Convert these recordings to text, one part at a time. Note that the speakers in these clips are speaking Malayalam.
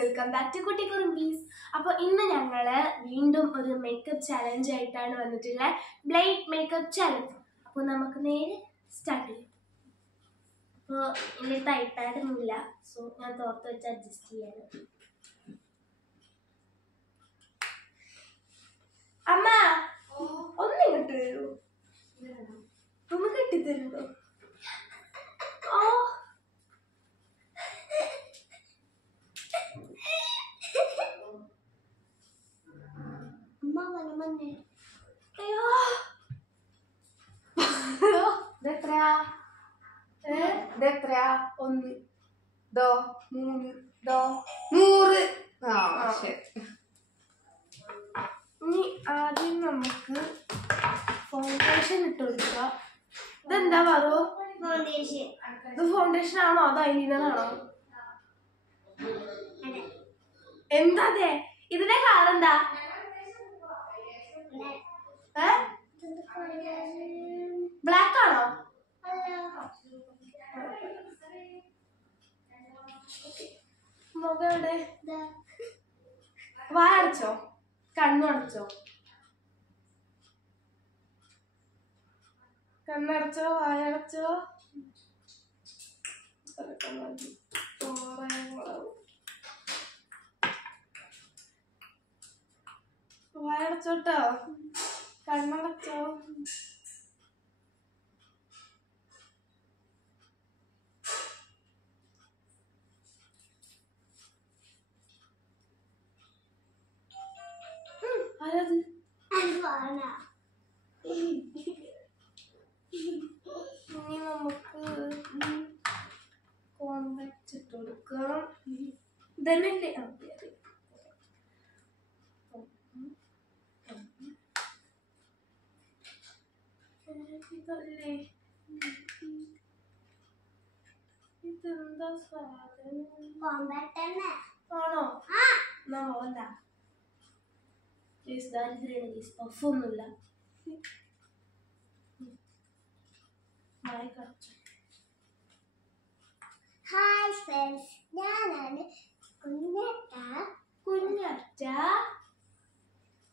വെൽക്കം ബാക്ക് ടു കുട്ടി കുറുമ്പീസ്. അപ്പോൾ ഇന്ന് ഞങ്ങൾ വീണ്ടും ഒരു മേക്കപ്പ് ചാലഞ്ച് ആയിട്ടാണ് വന്നിട്ടുള്ളത്, ബ്ലേഡ് മേക്കപ്പ് ചാലഞ്ച്. അപ്പോൾ നമുക്ക് നേരെ സ്റ്റാർട്ട് ചെയ്യാം. അപ്പോൾ എൻ്റെ അടുത്ത് ഐപാഡും ഇല്ല, സോ ഞാൻ തോർത്ത് വെച്ച് അഡ്ജസ്റ്റ് ചെയ്യാണ്. അമ്മ ഒന്ന് ഇങ്ങോട്ട് വരൂ, ഒന്ന് കെട്ടിത്തരുമോ? ഒന്ന് ദോ മൂന്ന് ദോ 100. ഇനി ആദ്യം നമുക്ക് ഫൗണ്ടേഷൻ ഇട്ട് കൊടുക്കുക. ഇതെന്താ പറോ? ഇത് ഫൗണ്ടേഷൻ ആണോ അതോ ഐലൈനർ ആണോ? എന്താ അതെ? ഇതിന്റെ കളർ എന്താ? ബ്ലാക്ക് ആണോ? മുഖം എവിടെ? വായ അടച്ചോ, കണ്ണടച്ചോ? കണ്ണടച്ചോ, വായടച്ചോ? വായടച്ചോട്ടോ, കണ്ണടച്ചോ? ആരത്? ഇനി നമുക്ക് കോമ്പാക്ട് ഇട്ട് കൊടുക്കാം. ഇതന്നെ ഇതല്ലേ? ഇതെന്താ സാധനം? ആണോ? എന്നാ പോവണ്ട. പഫൊന്നുമില്ല. ഹായ് ഫ്രണ്ട്സ്, ഞാനാണ് കുഞ്ഞാറ്റ. കുഞ്ഞാറ്റ?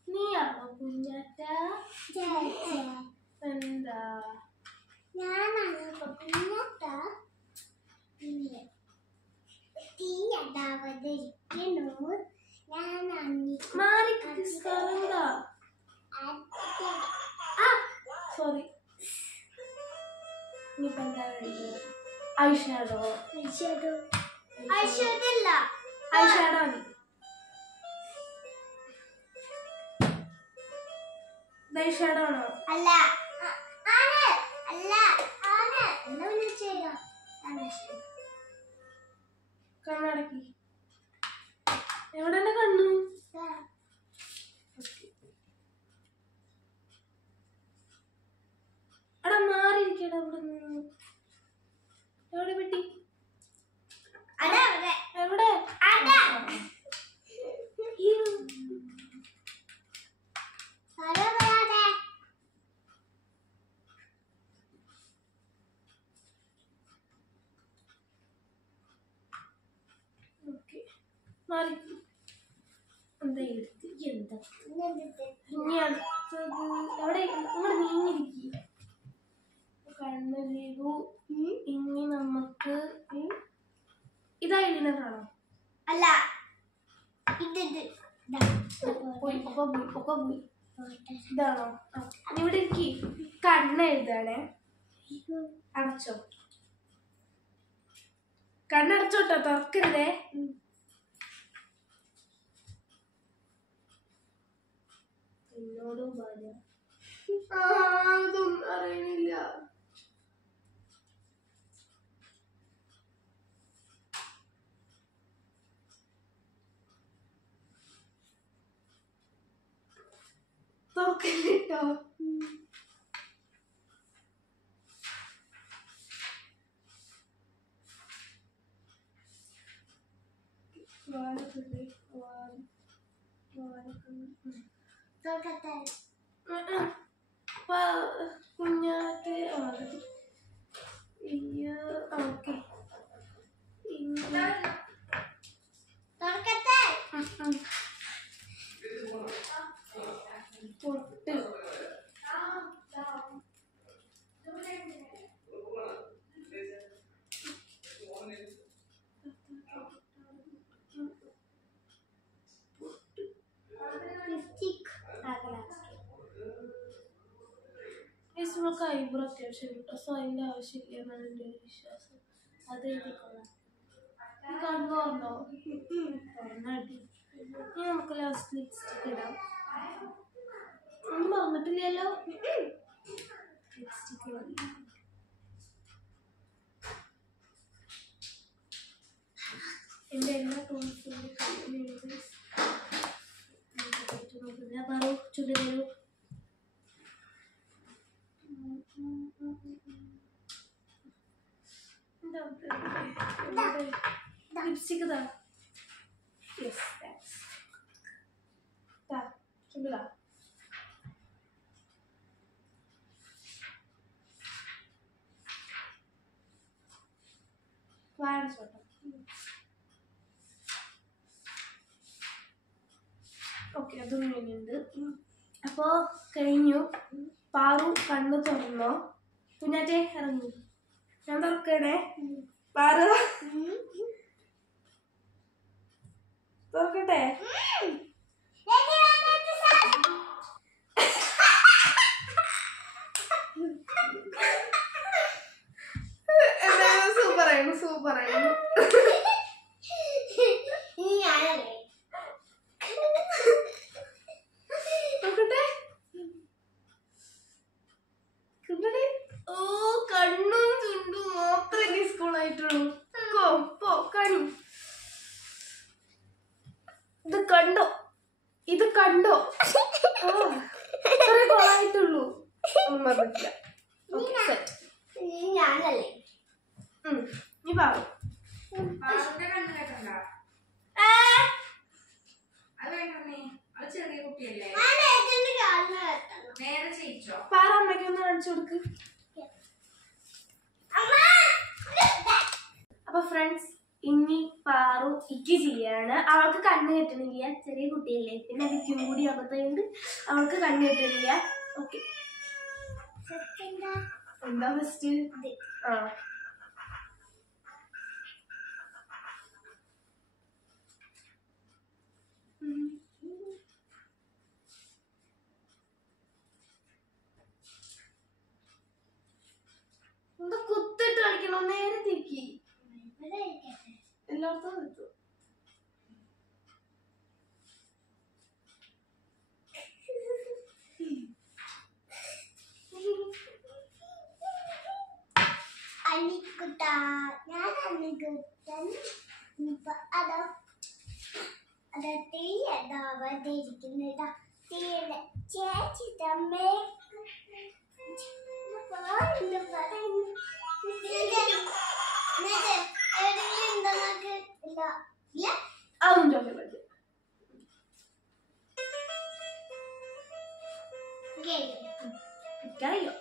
നീയാണോ കുഞ്ഞാറ്റ? എന്താ? ഞാനാണ് കുഞ്ഞാറ്റ. തീയടാവതിരിക്കുന്നു. സോറി. ഇനിയിപ്പോ എന്താ വേണ്ടത്? ഐഷാഡോ? ഐഷാഡോ മതി. ഐഷാഡോ ആണോ? അല്ല, കണ്ണടക്കി. എവിടെ കണ്ണു? അവിടെ മാറിയിരിക്കട. അവിടെ നിന്ന് എവിടെ പെട്ടി? എവിടെ? മാറി എന്താ എടുത്ത്? എന്താ ഇനി അടുത്തത് എവിടെ? ഇങ്ങോട്ട് നീങ്ങിരിക്കുക. കണ്ണ് ചെയ്തു. ഇനി നമുക്ക് ഇത് ഐലൈനറാണോ? അല്ല, പോയി. ഇതാണോ? ഇവിടെ ഇരിക്കി. കണ്ണ് എഴുതാണേ. അടച്ചോ, കണ്ണടച്ചോട്ടോ, തുറക്കരുതേ. എന്നോടും പറയാ. അതൊന്നും അറിയണില്ല. തുറക്കില്ലോ. കുഞ്ഞാറ്റ് ഓക്കെ. തുറക്കട്ടെ. നമുക്ക് ഐബ്രോ അത്യാവശ്യം കിട്ടും. സോ അതിൻ്റെ ആവശ്യമില്ല എന്നാണ് എൻ്റെ ഒരു വിശ്വാസം. അത് എഴുതിക്കൊള്ളാം. കണ്ണു പറഞ്ഞോ പറഞ്ഞാട്ടി. ഇനി നമുക്ക് ലാസ്റ്റ് ലിപ്സ്റ്റിക്ക് ഇടാം. ഒന്നും പറഞ്ഞിട്ടില്ലല്ലോ. ലിപ്സ്റ്റിക്ക് മതി. എൻ്റെ എല്ലാ ടൂൾസും നോക്കില്ല. പറയൂ ചുടി തരൂ. ലിപ്സ്റ്റിക്ക് താ. Yes thanks. താ ചുടി താ. വാങ്ങിച്ചോട്ടെ. ഓക്കെ അതും കഴിഞ്ഞുണ്ട്. അപ്പോൾ കഴിഞ്ഞു. പാറു കണ്ണ് തുറന്നോ. കുഞ്ഞാറ്റേ ഇറങ്ങി. ഞാൻ തുറക്കണേ. പാറു തുറക്കട്ടെ. സൂപ്പറായിരുന്നു സൂപ്പറായിരുന്നു. ഓ കണ്ണും ചുണ്ടും മാത്രമേ സ്കൂളായിട്ടുള്ളൂ. കണി ഇത് കണ്ടോ. ഇത് കണ്ടോ. ഇത്രേ കൊളായിട്ടുള്ളൂ. ഒന്നും പറഞ്ഞിട്ടില്ല. ഞാനല്ലേ നീ പാവം. ചെറിയ കുട്ടിയല്ലേ. പാറ അമ്മയ്ക്ക് ഒന്ന് കാണിച്ചു കൊടുക്ക്. അപ്പൊ ഫ്രണ്ട്സ് ഇനി പാറു ഇക്ക് ചെയ്യാണ്. അവൾക്ക് കണ്ണ് കെട്ടണില്ല. ചെറിയ കുട്ടിയല്ലേ. പിന്നെ എനിക്കും കൂടി അബദ്ധമുണ്ട്. അവൾക്ക് കണ്ണ് കെട്ടണില്ല. ഓക്കെ എന്താ ഫസ്റ്റ്? ആ എന്താ കുത്തിട്ട് കളിക്കണോ. നേരെ തിക്കി എല്ലായിടത്തും കിട്ടും. അനിക്കുട്ട ഞാൻ അനിക്കുട്ടൻ അതോ അത് തീയതാവതിരിക്കുന്നതാ. തീയത ചേച്ചി തമ്മേ അതൊന്നും ചോദിക്കാൻ പറ്റും. എനിക്കറിയോ.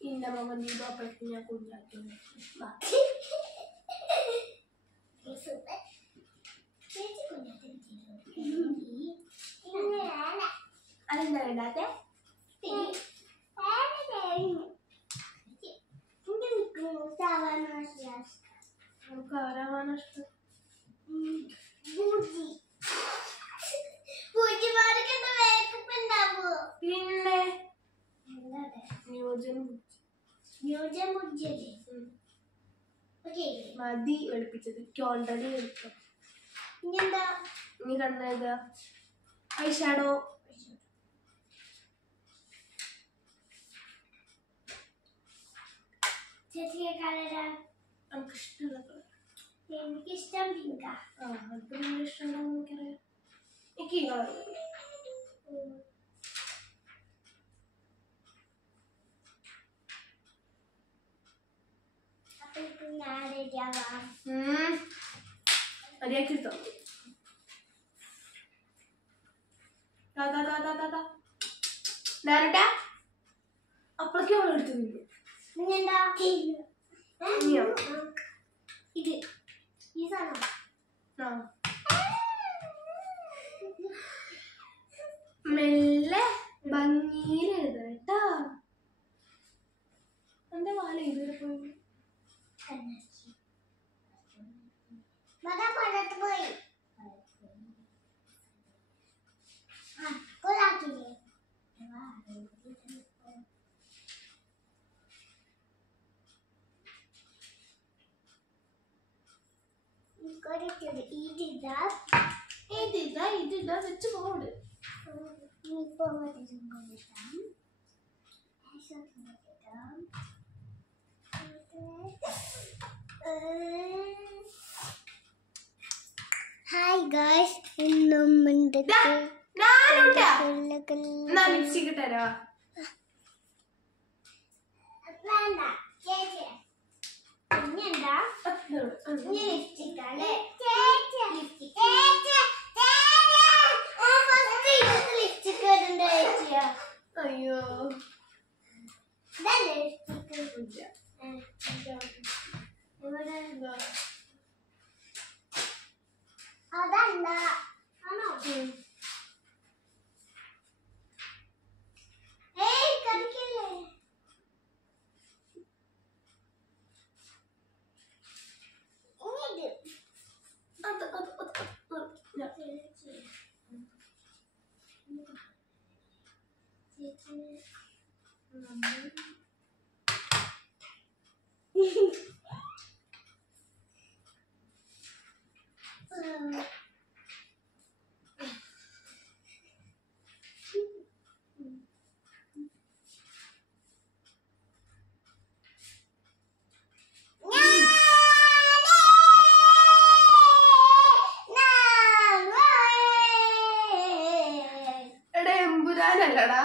ഇന്ന മോഹൻ ദീപപ്പഴത്ത് ഞാൻ കുഞ്ഞാക്കി. അതെന്താ വേണ്ടാത്തെ? നമുക്ക് അവരാവാനോ ഇഷ്ടം. പിന്നെ മതി വെളുപ്പിച്ചത്. ഓൾറെഡി വെളുപ്പം. ഇനി കണ്ണേതാ? I shadow. നമുക്ക് ഇഷ്ടമുള്ള കളർ. എനിക്കിഷ്ടം പിങ്കാ. അത് നിങ്ങൾ ഇഷ്ടമുണ്ടോ എനിക്കറിയാം. എനിക്ക് ഈ കളർ. മര്യാദക്കെടുത്തോ. അപ്പളേക്കും അവൾ എടുത്തില്ല. ഇത് ഈ സാധനം മെല്ലെ ഭംഗിയിൽ എഴുതണം കേട്ടോ. എന്റെ വാല ഇതുവരെ പോയി. പോയി ഇതിതാ വെച്ച് പോട്. ഹായ് ഗായ്സ്, ഇന്നും ലിപ്സ്റ്റിക് തരാ. വേണ്ട ചേച്ചി, പിന്നെന്താ ലിപ്സ്റ്റിക് അല്ലേ? ലിപ്സ്റ്റിക് ഇടണ്ട ചേച്ചിയാ. അയ്യോ അതല്ല ആണോ? ഏയ് കളിക്കല്ലേ. എമ്പുരാനല്ലടാ.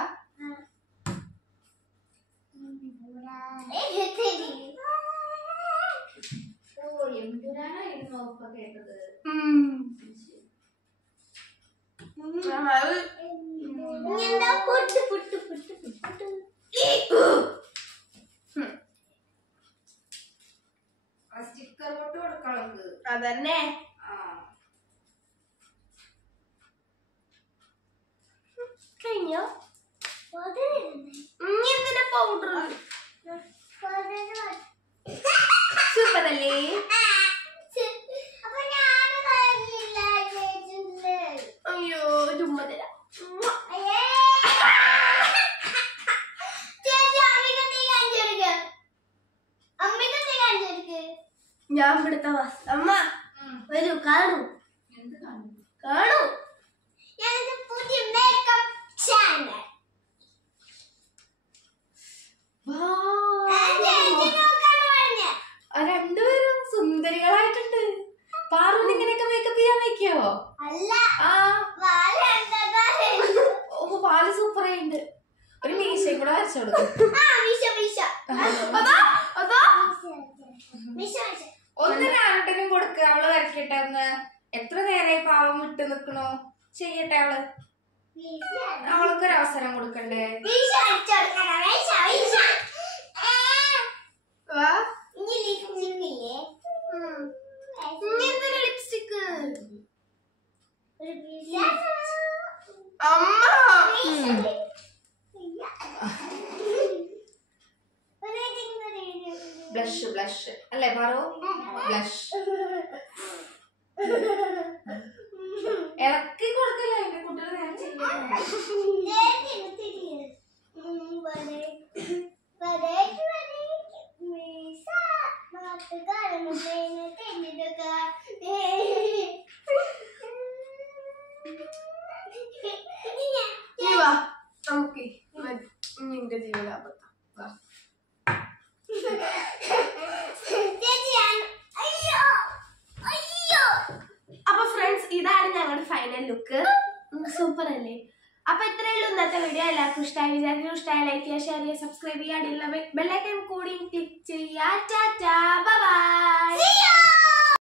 സ്റ്റിക്കർ പൊട്ട് കൊടുക്കണം. അതന്നെ കഴിഞ്ഞോ? എന്തിനാ പൗഡർ? സൂപ്പറല്ലേ? അയ്യോ ചുമ്മാ തരാം. ഞാൻ ഇവിടുത്തെ അമ്മ വരൂ, കാണൂ കാണൂ. പുതിയ മേക്കപ്പ് ചാനൽ രണ്ടുപേരും സുന്ദരികളായിട്ടുണ്ട്. പാറുവിന് ഇങ്ങനെയൊക്കെ മേക്കപ്പ് ചെയ്യാൻ വെക്കോ? അല്ല, ഓ പാല് സൂപ്പർ ആയിട്ടുണ്ട്. ഒരു മീശയും കൂടെ വരച്ചു കൊടുക്കും. ഒന്ന് ഞാനോട്ടിനും കൊടുക്കുക, അവള് വരക്കട്ടെ. ഒന്ന് എത്ര നേരമായി പാവം വിട്ട് നിക്കണോ? ചെയ്യട്ടെ അവള്. അവൾക്കൊരു അവസരം കൊടുക്കണ്ടേ? ലിപ്സ്റ്റിക് ബ്ലഷ് ബ്ലഷ് അല്ലേ പാറു? ബ്ലഷ് ഇളക്കി കൊടുക്കല്ലേ എന്റെ കുട്ടികൾ നേരെ നമുക്ക് നിന്റെ ജീവിതാപത്ത. അപ്പൊ ഫ്രണ്ട്സ്, ഇതാണ് ഞങ്ങളുടെ ഫൈനൽ ലുക്ക്. സൂപ്പർ അല്ലേ? അപ്പൊ ഇത്രയേ ഉള്ളൂ ഇന്നത്തെ വീഡിയോ. എല്ലാവർക്കും ഇഷ്ടമായി വിചാരിക്കുന്നു. ഇഷ്ടമായി ലൈക്ക് ചെയ്യുക, ഷെയർ ചെയ്യുക, സബ്സ്ക്രൈബ് ചെയ്യുക, ബെല്ലൈക്കൺ കൂടി ക്ലിക്ക് ചെയ്യുക.